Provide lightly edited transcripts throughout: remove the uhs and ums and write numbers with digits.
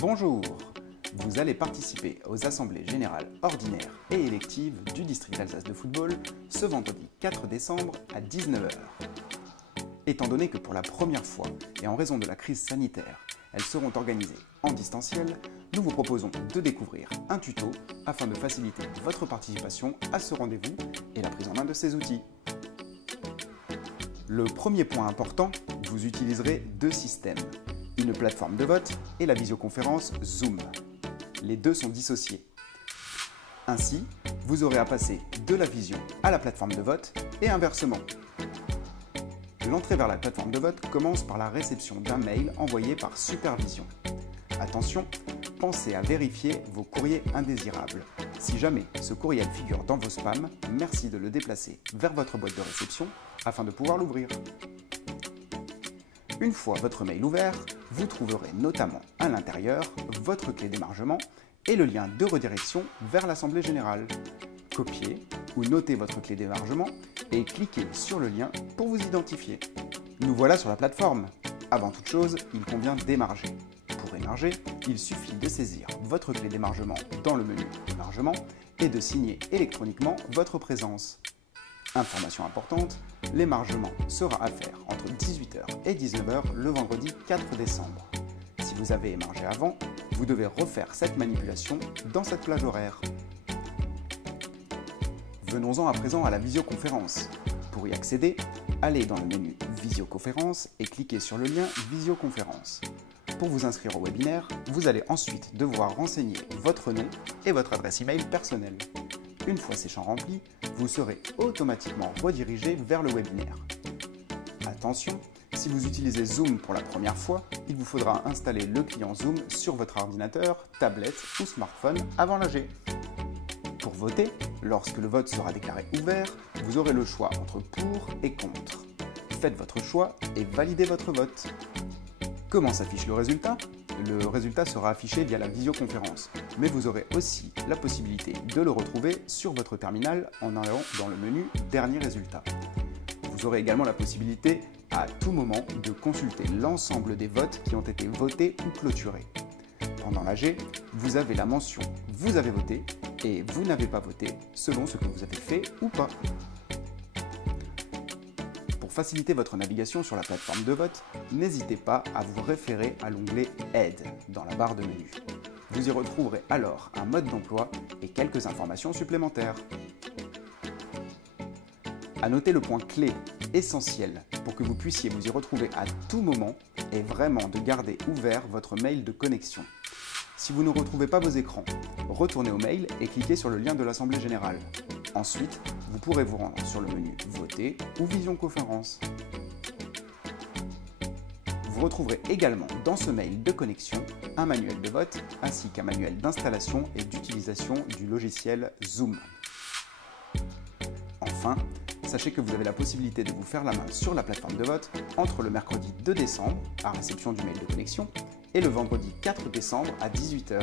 Bonjour! Vous allez participer aux assemblées générales ordinaires et électives du district d'Alsace de football ce vendredi 4 décembre à 19 h. Étant donné que pour la première fois et en raison de la crise sanitaire, elles seront organisées en distanciel, nous vous proposons de découvrir un tuto afin de faciliter votre participation à ce rendez-vous et la prise en main de ces outils. Le premier point important, vous utiliserez deux systèmes, une plateforme de vote et la visioconférence Zoom. Les deux sont dissociés. Ainsi, vous aurez à passer de la vision à la plateforme de vote et inversement. L'entrée vers la plateforme de vote commence par la réception d'un mail envoyé par Supervision. Attention, pensez à vérifier vos courriers indésirables. Si jamais ce courriel figure dans vos spams, merci de le déplacer vers votre boîte de réception afin de pouvoir l'ouvrir. Une fois votre mail ouvert, vous trouverez notamment à l'intérieur votre clé d'émargement et le lien de redirection vers l'Assemblée générale. Copiez ou notez votre clé d'émargement et cliquez sur le lien pour vous identifier. Nous voilà sur la plateforme. Avant toute chose, il convient d'émarger. Pour émarger, il suffit de saisir votre clé d'émargement dans le menu Émargement et de signer électroniquement votre présence. Information importante, l'émargement sera à faire entre 18 h et 19 h le vendredi 4 décembre. Si vous avez émargé avant, vous devez refaire cette manipulation dans cette plage horaire. Venons-en à présent à la visioconférence. Pour y accéder, allez dans le menu Visioconférence et cliquez sur le lien Visioconférence. Pour vous inscrire au webinaire, vous allez ensuite devoir renseigner votre nom et votre adresse email personnelle. Une fois ces champs remplis, vous serez automatiquement redirigé vers le webinaire. Attention, si vous utilisez Zoom pour la première fois, il vous faudra installer le client Zoom sur votre ordinateur, tablette ou smartphone avant l'AG. Pour voter, lorsque le vote sera déclaré ouvert, vous aurez le choix entre pour et contre. Faites votre choix et validez votre vote. Comment s'affiche le résultat ? Le résultat sera affiché via la visioconférence, mais vous aurez aussi la possibilité de le retrouver sur votre terminal en allant dans le menu Dernier résultat. Vous aurez également la possibilité à tout moment de consulter l'ensemble des votes qui ont été votés ou clôturés. Pendant l'AG, vous avez la mention « Vous avez voté » et « Vous n'avez pas voté » selon ce que vous avez fait ou pas. Pour faciliter votre navigation sur la plateforme de vote, n'hésitez pas à vous référer à l'onglet « Aide » dans la barre de menu. Vous y retrouverez alors un mode d'emploi et quelques informations supplémentaires. À noter le point clé, essentiel, pour que vous puissiez vous y retrouver à tout moment, est vraiment de garder ouvert votre mail de connexion. Si vous ne retrouvez pas vos écrans, retournez au mail et cliquez sur le lien de l'Assemblée générale. Ensuite, vous pourrez vous rendre sur le menu Voter ou Visioconférence. Vous retrouverez également dans ce mail de connexion un manuel de vote ainsi qu'un manuel d'installation et d'utilisation du logiciel Zoom. Enfin, sachez que vous avez la possibilité de vous faire la main sur la plateforme de vote entre le mercredi 2 décembre, à réception du mail de connexion, et le vendredi 4 décembre à 18 h,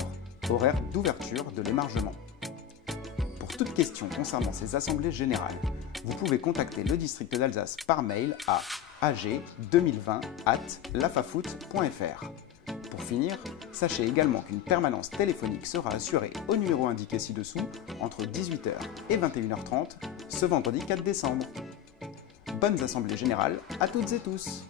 horaire d'ouverture de l'émargement. Pour toute question concernant ces assemblées générales, vous pouvez contacter le district d'Alsace par mail à ag2020@lafafoot.fr. Pour finir, sachez également qu'une permanence téléphonique sera assurée au numéro indiqué ci-dessous entre 18 h et 21 h 30 ce vendredi 4 décembre. Bonnes assemblées générales à toutes et tous!